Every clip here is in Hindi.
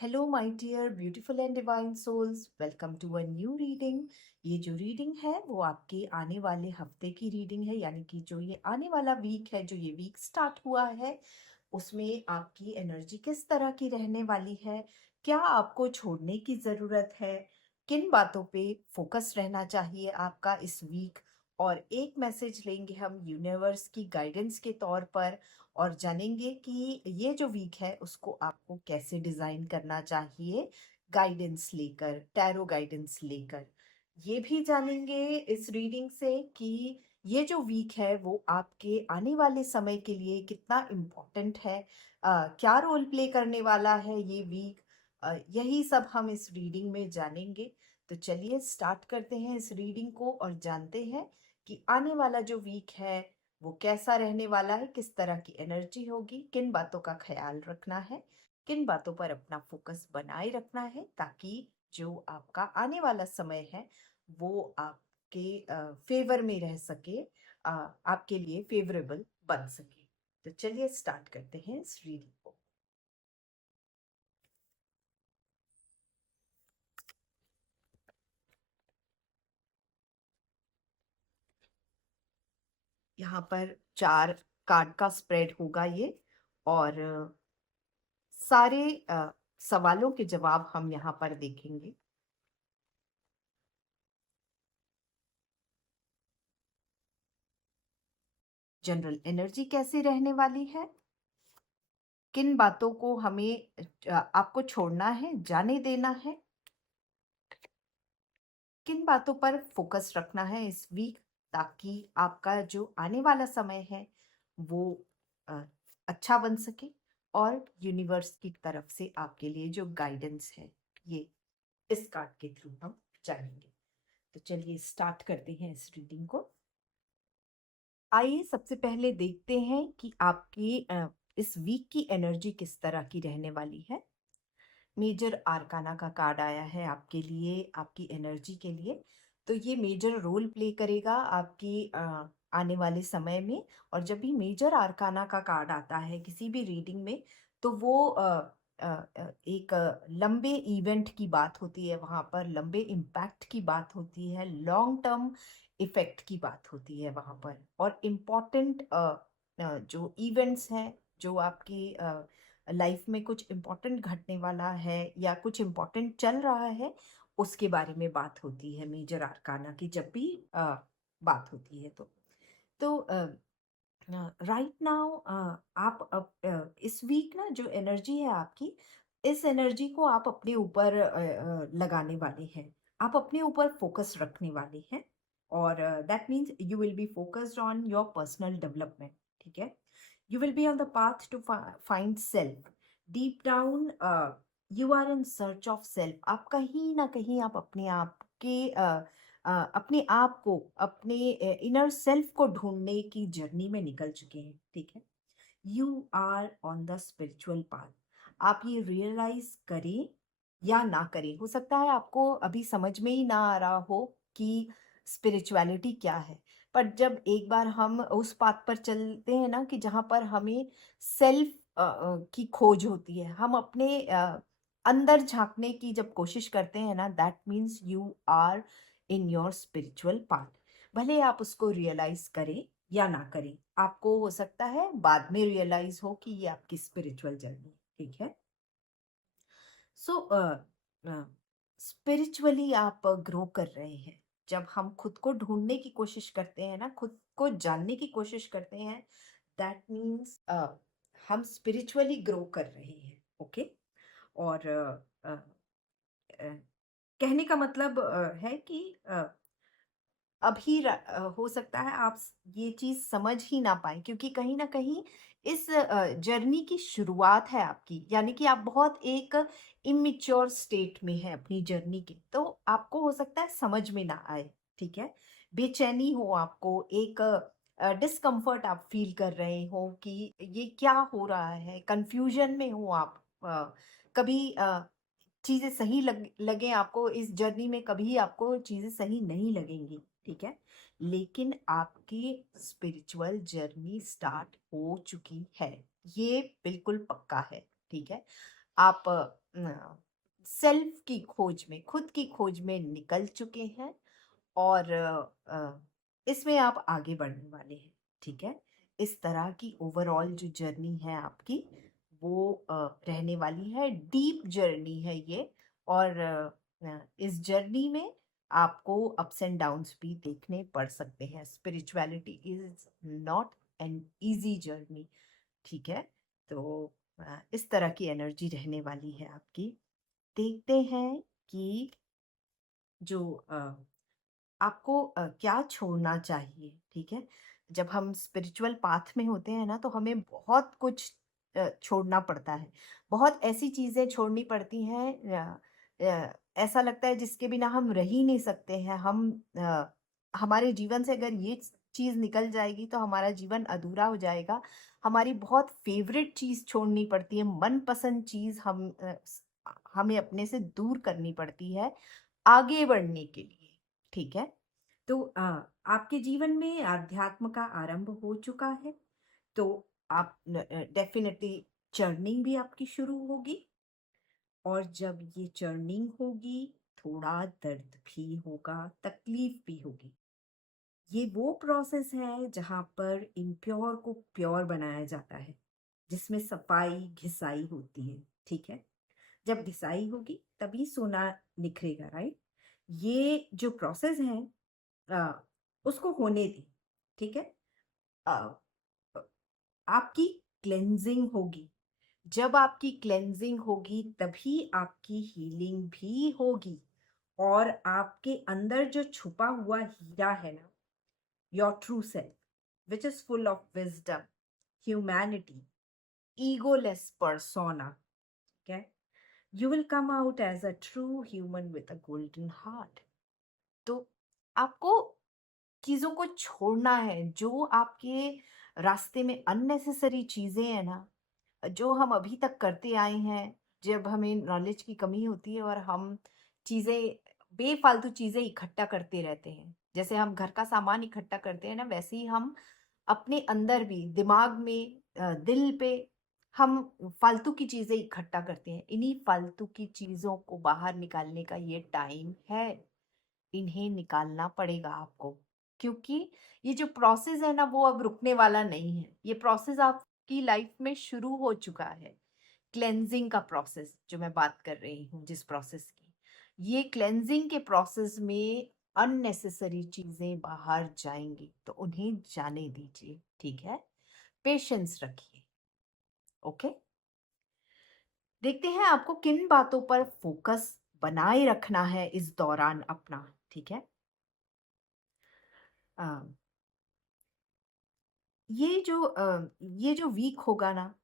Hello my dear beautiful and divine souls, welcome to a new reading. ये जो रीडिंग है वो आपके आने वाले हफ्ते की रीडिंग है, यानी कि जो ये आने वाला वीक है, जो ये वीक स्टार्ट हुआ है, उसमें आपकी एनर्जी किस तरह की रहने वाली है, क्या आपको छोड़ने की ज़रूरत है, किन बातों पे फोकस रहना चाहिए आपका इस वीक। और एक मैसेज लेंगे हम यूनिवर्स की गाइडेंस के तौर पर, और जानेंगे कि ये जो वीक है उसको आपको कैसे डिजाइन करना चाहिए, गाइडेंस लेकर, टैरो गाइडेंस लेकर। ये भी जानेंगे इस रीडिंग से कि ये जो वीक है वो आपके आने वाले समय के लिए कितना इम्पोर्टेंट है, क्या रोल प्ले करने वाला है ये वीक। यही सब हम इस रीडिंग में जानेंगे। तो चलिए स्टार्ट करते हैं इस रीडिंग को और जानते हैं कि आने वाला जो वीक है वो कैसा रहने वाला है, किस तरह की एनर्जी होगी, किन बातों का ख्याल रखना है, किन बातों पर अपना फोकस बनाए रखना है, ताकि जो आपका आने वाला समय है वो आपके फेवर में रह सके, आपके लिए फेवरेबल बन सके। तो चलिए स्टार्ट करते हैं इस रीडिंग को। यहाँ पर 4 कार्ड का स्प्रेड होगा ये, और सारे सवालों के जवाब हम यहाँ पर देखेंगे। जनरल एनर्जी कैसी रहने वाली है, किन बातों को हमें आपको छोड़ना है, जाने देना है, किन बातों पर फोकस रखना है इस वीक, ताकि आपका जो आने वाला समय है वो अ, अच्छा बन सके, और यूनिवर्स की तरफ से आपके लिए जो गाइडेंस है ये इस कार्ड के थ्रू हम जानेंगे। तो चलिए स्टार्ट करते हैं इस रीडिंग को। आइए सबसे पहले देखते हैं कि आपकी इस वीक की एनर्जी किस तरह की रहने वाली है। मेजर आर्काना का कार्ड आया है आपके लिए, आपकी एनर्जी के लिए। तो ये मेजर रोल प्ले करेगा आपकी आने वाले समय में। और जब भी मेजर आर्काना का कार्ड आता है किसी भी रीडिंग में, तो वो एक लंबे इवेंट की बात होती है, वहाँ पर लंबे इम्पैक्ट की बात होती है, लॉन्ग टर्म इफेक्ट की बात होती है वहाँ पर। और इम्पॉर्टेंट जो इवेंट्स हैं, जो आपकी लाइफ में कुछ इम्पोर्टेंट घटने वाला है या कुछ इम्पोर्टेंट चल रहा है, उसके बारे में बात होती है मेजर आर्काना की, जब भी बात होती है। तो राइट नाउ आप अब इस वीक ना जो एनर्जी है आपकी, इस एनर्जी को आप अपने ऊपर लगाने वाले हैं, आप अपने ऊपर फोकस रखने वाले हैं। और that means you will be focused on your personal development. ठीक है, you will be on the path to find self deep down. You are in search of self. आप कहीं ना कहीं आप अपने आप के अपने आप को, अपने इनर सेल्फ को ढूंढने की जर्नी में निकल चुके हैं। ठीक है, you are on the spiritual path. आप ये रियलाइज करें या ना करें, हो सकता है आपको अभी समझ में ही ना आ रहा हो कि स्पिरिचुअलिटी क्या है। पर जब एक बार हम उस पाथ पर चलते हैं ना, कि जहाँ पर हमें सेल्फ की खोज होती है, हम अपने अंदर झांकने की जब कोशिश करते हैं ना, that means you are in your spiritual path. भले आप उसको रियलाइज करें या ना करें, आपको हो सकता है बाद में रियलाइज हो कि ये आपकी स्पिरिचुअल जर्नी है। ठीक है, सो स्पिरिचुअली आप ग्रो कर रहे हैं। जब हम खुद को ढूंढने की कोशिश करते हैं ना, खुद को जानने की कोशिश करते हैं, दैट मीन्स हम स्पिरिचुअली ग्रो कर रहे हैं। ओके, और अ, कहने का मतलब है कि अभी हो सकता है आप ये चीज़ समझ ही ना पाएँ, क्योंकि कहीं न कहीं इस जर्नी की शुरुआत है आपकी, यानी कि आप बहुत एक इमैच्योर स्टेट में हैं अपनी जर्नी के, तो आपको हो सकता है समझ में ना आए। ठीक है? बेचैनी हो आपको, एक डिस्कम्फर्ट आप फ़ील कर रहे हो कि ये क्या हो रहा है, कन्फ्यूज़न में हो आप। कभी चीज़ें सही लगे आपको इस जर्नी में, कभी आपको चीज़ें सही नहीं लगेंगी। ठीक है, लेकिन आपकी स्पिरिचुअल जर्नी स्टार्ट हो चुकी है, ये बिल्कुल पक्का है। ठीक है, आप सेल्फ की खोज में, खुद की खोज में निकल चुके हैं और इसमें आप आगे बढ़ने वाले हैं, ठीक है? इस तरह की ओवरऑल जो जर्नी है आपकी, वो रहने वाली है, डीप जर्नी है ये। और इस जर्नी में आपको अप्स एंड डाउन्स भी देखने पड़ सकते हैं। Spirituality is not an easy journey, ठीक है? तो इस तरह की एनर्जी रहने वाली है आपकी। देखते हैं कि जो आपको क्या छोड़ना चाहिए, ठीक है? जब हम स्पिरिचुअल पाथ में होते हैं ना, तो हमें बहुत कुछ छोड़ना पड़ता है। बहुत ऐसी चीज़ें छोड़नी पड़ती हैं ऐसा लगता है जिसके बिना हम रह ही नहीं सकते हैं। हमारे जीवन से अगर ये चीज़ निकल जाएगी तो हमारा जीवन अधूरा हो जाएगा। हमारी बहुत फ़ेवरेट चीज़ छोड़नी पड़ती है, मनपसंद चीज़ हमें अपने से दूर करनी पड़ती है, आगे बढ़ने के लिए, ठीक है? तो आपके जीवन में अध्यात्म का आरंभ हो चुका है, तो आप डेफ़िनेटली चर्निंग भी आपकी शुरू होगी और जब ये चर्निंग होगी, थोड़ा दर्द भी होगा, तकलीफ़ भी होगी। ये वो प्रोसेस है जहाँ पर इम्प्योर को प्योर बनाया जाता है, जिसमें सफाई, घिसाई होती है, ठीक है? जब घिसाई होगी तभी सोना निखरेगा, राइट? ये जो प्रोसेस है अ, उसको होने दें, ठीक है? अ, अ, आपकी क्लेंजिंग होगी। जब आपकी क्लेंजिंग होगी तभी आपकी हीलिंग भी होगी और आपके अंदर जो छुपा हुआ हीरा है ना, your true self, which is full of wisdom, humanity, egoless persona, okay? You will come out as a true human with a golden heart. तो आपको चीज़ों को छोड़ना है, जो आपके रास्ते में अननेसेसरी चीज़ें हैं ना, जो हम अभी तक करते आए हैं, जब हमें नॉलेज की कमी होती है और हम चीज़ें बेफ़ालतू चीज़ें इकट्ठा करते रहते हैं। जैसे हम घर का सामान इकट्ठा करते हैं ना, वैसे ही हम अपने अंदर भी, दिमाग में दिल पे हम फालतू की चीज़ें इकट्ठा करते हैं। इन्हीं फालतू की चीज़ों को बाहर निकालने का ये टाइम है। इन्हें निकालना पड़ेगा आपको, क्योंकि ये जो प्रोसेस है ना, वो अब रुकने वाला नहीं है। ये प्रोसेस आपकी लाइफ में शुरू हो चुका है। क्लेंजिंग का प्रोसेस जो मैं बात कर रही हूँ, जिस प्रोसेस की, ये क्लेंजिंग के प्रोसेस में अननेसेसरी चीजें बाहर जाएंगी, तो उन्हें जाने दीजिए, ठीक है? पेशेंस रखिए, ओके? देखते हैं आपको किन बातों पर फोकस बनाए रखना है इस दौरान अपना, ठीक है? अ, ये जो वीक होगा ना,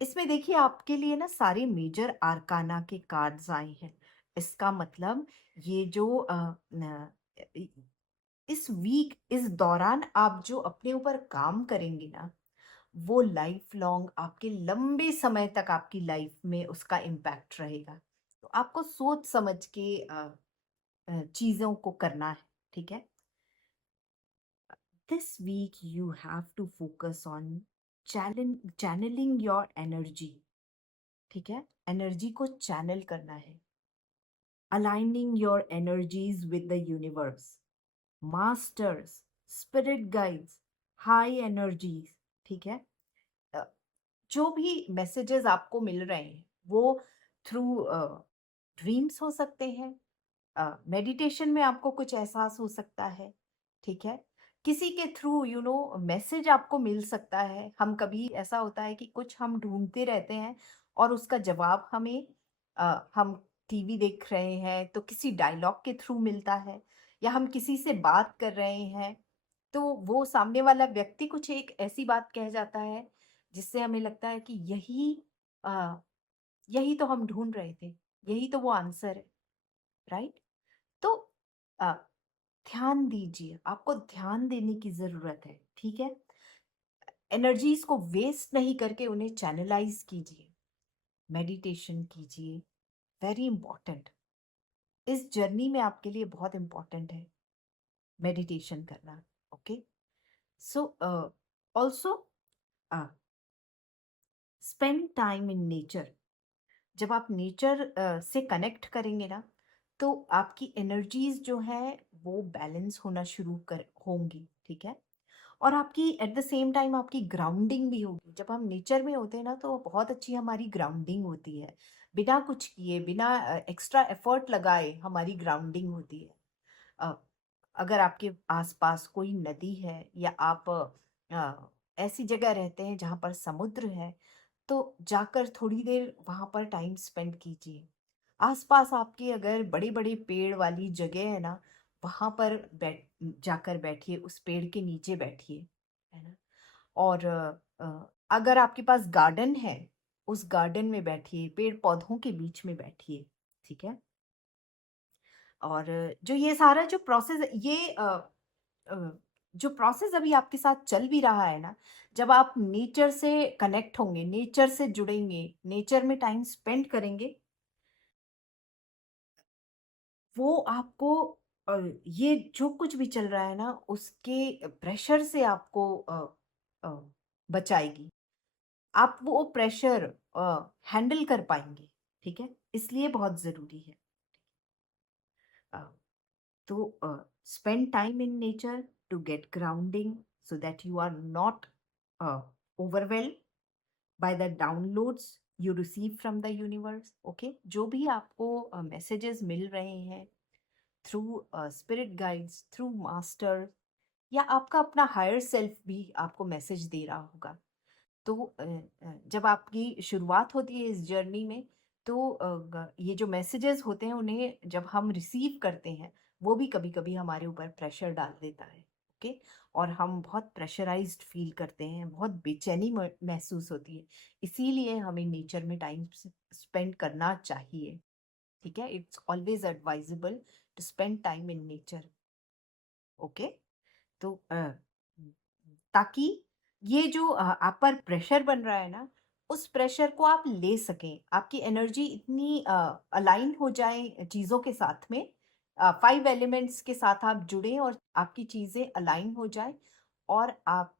इसमें देखिए आपके लिए ना सारे मेजर आर्काना के कार्ड्स आए हैं। इसका मतलब ये जो इ इस वीक, इस दौरान आप जो अपने ऊपर काम करेंगे ना, वो लाइफ लॉन्ग, आपके लंबे समय तक आपकी लाइफ में उसका इम्पैक्ट रहेगा। तो आपको सोच समझ के चीज़ों को करना है, ठीक है? This week you have to focus on channeling your energy, ठीक है? एनर्जी को चैनल करना है। Aligning your energies with the universe, masters, spirit guides, high energies, ठीक है? अ, जो भी मैसेजेस आपको मिल रहे हैं, वो थ्रू ड्रीम्स हो सकते हैं, मेडिटेशन में आपको कुछ एहसास हो सकता है, ठीक है? किसी के थ्रू मैसेज आपको मिल सकता है। हम कभी ऐसा होता है कि कुछ हम ढूँढते रहते हैं और उसका जवाब हमें हम टीवी देख रहे हैं तो किसी डायलॉग के थ्रू मिलता है, या हम किसी से बात कर रहे हैं, तो वो सामने वाला व्यक्ति कुछ एक ऐसी बात कह जाता है, जिससे हमें लगता है कि अ, यही तो हम ढूँढ रहे थे, यही तो वो आंसर है, राइट? तो अ, ध्यान दीजिए, आपको ध्यान देने की ज़रूरत है, ठीक है? एनर्जीज़ को वेस्ट नहीं करके उन्हें चैनलाइज़ कीजिए, मेडिटेशन कीजिए, वेरी इम्पोर्टेंट। इस जर्नी में आपके लिए बहुत इम्पोर्टेंट है मेडिटेशन करना, okay? So also spend time in nature. जब आप नेचर से कनेक्ट करेंगे ना, तो आपकी एनर्जीज़ जो है वो बैलेंस होना शुरू कर होंगी, ठीक है? और आपकी एट द सेम टाइम आपकी ग्राउंडिंग भी होगी। जब हम नेचर में होते हैं ना, तो बहुत अच्छी हमारी ग्राउंडिंग होती है। बिना कुछ किए, बिना एक्स्ट्रा एफर्ट लगाए हमारी ग्राउंडिंग होती है। अ, अगर आपके आसपास कोई नदी है या आप ऐसी जगह रहते हैं जहाँ पर समुद्र है, तो जाकर थोड़ी देर वहाँ पर टाइम स्पेंड कीजिए। आसपास आपके अगर बड़े-बड़े पेड़ वाली जगह है ना, वहाँ पर जाकर बैठिए, उस पेड़ के नीचे बैठिए, है ना? और अगर आपके पास गार्डन है, उस गार्डन में बैठिए, पेड़-पौधों के बीच में बैठिए, ठीक है? और जो ये सारा जो प्रोसेस है, ये अ, जो प्रोसेस अभी आपके साथ चल भी रहा है ना, जब आप नेचर से कनेक्ट होंगे, नेचर से जुड़ेंगे, नेचर में टाइम स्पेंड करेंगे, वो आपको ये जो कुछ भी चल रहा है ना, उसके प्रेशर से आपको अ, बचाएगी। आप वो प्रेशर हैंडल कर पाएँगे, ठीक है? इसलिए बहुत ज़रूरी है। अ, तो spend time in nature to get grounding so that you are not overwhelmed by the downloads you receive from the universe. Okay, जो भी आपको messages मिल रहे हैं through spirit guides, through master, या आपका अपना हायर सेल्फ भी आपको मैसेज दे रहा होगा, तो जब आपकी शुरुआत होती है इस जर्नी में, तो ये जो मैसेजेस होते हैं उन्हें जब हम रिसीव करते हैं, वो भी कभी कभी हमारे ऊपर प्रेशर डाल देता है। ओके, और हम बहुत प्रेशराइज्ड फील करते हैं, बहुत बेचैनी महसूस होती है। इसीलिए हमें नेचर में टाइम स्पेंड करना चाहिए, ठीक है? It's always advisable to spend time in nature. Okay, तो ताकि ये जो आप पर प्रेशर बन रहा है ना, उस प्रेशर को आप ले सकें, आपकी एनर्जी इतनी अलाइन हो जाए चीज़ों के साथ में, 5 एलिमेंट्स के साथ आप जुड़ें और आपकी चीज़ें अलाइन हो जाए, और आप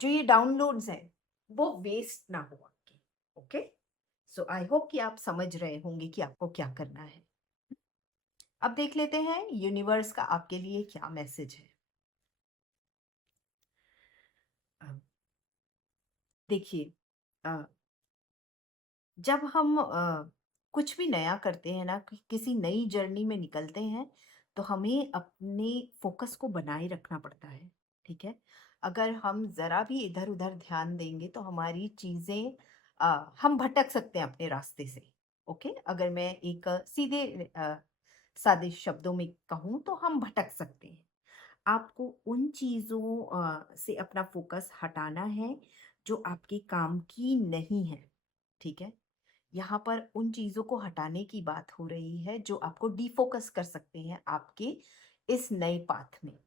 जो ये डाउनलोड्स हैं, वो वेस्ट ना हो आपके। ओके? सो आई होप कि आप समझ रहे होंगे कि आपको क्या करना है। अब देख लेते हैं यूनिवर्स का आपके लिए क्या मैसेज है। अ, देखिए, अ, जब हम कुछ भी नया करते हैं ना, किसी नई जर्नी में निकलते हैं, तो हमें अपने फोकस को बनाए रखना पड़ता है, ठीक है? अगर हम ज़रा भी इधर-उधर ध्यान देंगे तो हमारी चीज़ें, हम भटक सकते हैं अपने रास्ते से। ओके? अगर मैं एक सीधे सादे शब्दों में कहूँ तो हम भटक सकते हैं। आपको उन चीज़ों से अपना फ़ोकस हटाना है जो आपके काम की नहीं है, ठीक है? यहाँ पर उन चीज़ों को हटाने की बात हो रही है जो आपको डिफ़ोकस कर सकते हैं आपके इस नए पाथ में।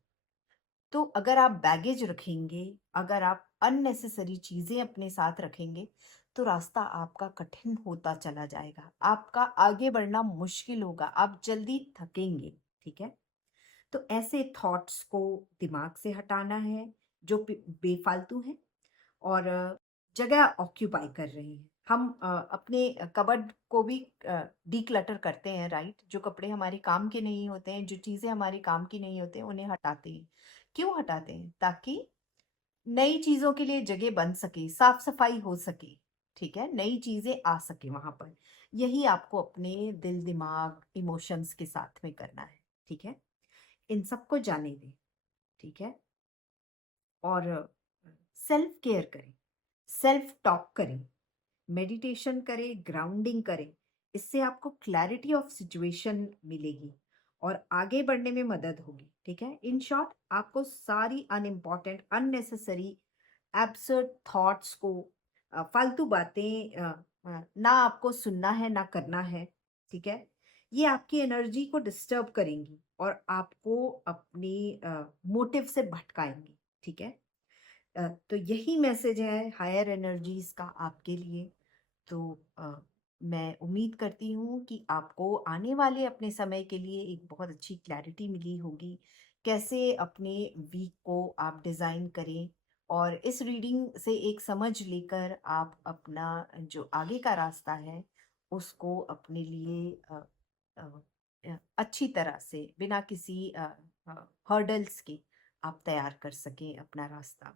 तो अगर आप बैगेज रखेंगे, अगर आप अननेसेसरी चीज़ें अपने साथ रखेंगे, तो रास्ता आपका कठिन होता चला जाएगा। आपका आगे बढ़ना मुश्किल होगा, आप जल्दी थकेंगे, ठीक है? तो ऐसे थॉट्स को दिमाग से हटाना है जो बेफालतू हैं और जगह ऑक्यूपाई कर रहे हैं। हम अपने कबर्ड को भी डिक्लटर करते हैं, राइट? जो कपड़े हमारे काम के नहीं होते हैं, जो चीज़ें हमारे काम की नहीं होते हैं, उन्हें हटाते हैं। क्यों हटाते हैं? ताकि नई चीज़ों के लिए जगह बन सके, साफ-सफाई हो सके, ठीक है? नई चीज़ें आ सकें वहाँ पर। यही आपको अपने दिल, दिमाग, इमोशंस के साथ में करना है, ठीक है? इन सबको जाने दें, ठीक है? और सेल्फ केयर करें, सेल्फ टॉक करें, मेडिटेशन करें, ग्राउंडिंग करें। इससे आपको क्लैरिटी ऑफ सिचुएशन मिलेगी और आगे बढ़ने में मदद होगी, ठीक है? इन शॉर्ट, आपको सारी अनइम्पोर्टेंट, अननेसेसरी, एब्सर्ड थॉट्स को, फालतू बातें, ना आपको सुनना है, ना करना है, ठीक है? ये आपकी एनर्जी को डिस्टर्ब करेंगी और आपको अपनी मोटिव से भटकाएँगी, ठीक है? तो यही मैसेज है हायर एनर्जीज़ का आपके लिए। तो मैं उम्मीद करती हूँ कि आपको आने वाले अपने समय के लिए एक बहुत अच्छी क्लैरिटी मिली होगी। कैसे अपने वीक को आप डिज़ाइन करें, और इस रीडिंग से एक समझ लेकर आप अपना जो आगे का रास्ता है, उसको अपने लिए अ, अच्छी तरह से बिना किसी हर्डल्स के आप तैयार कर सकें अपना रास्ता।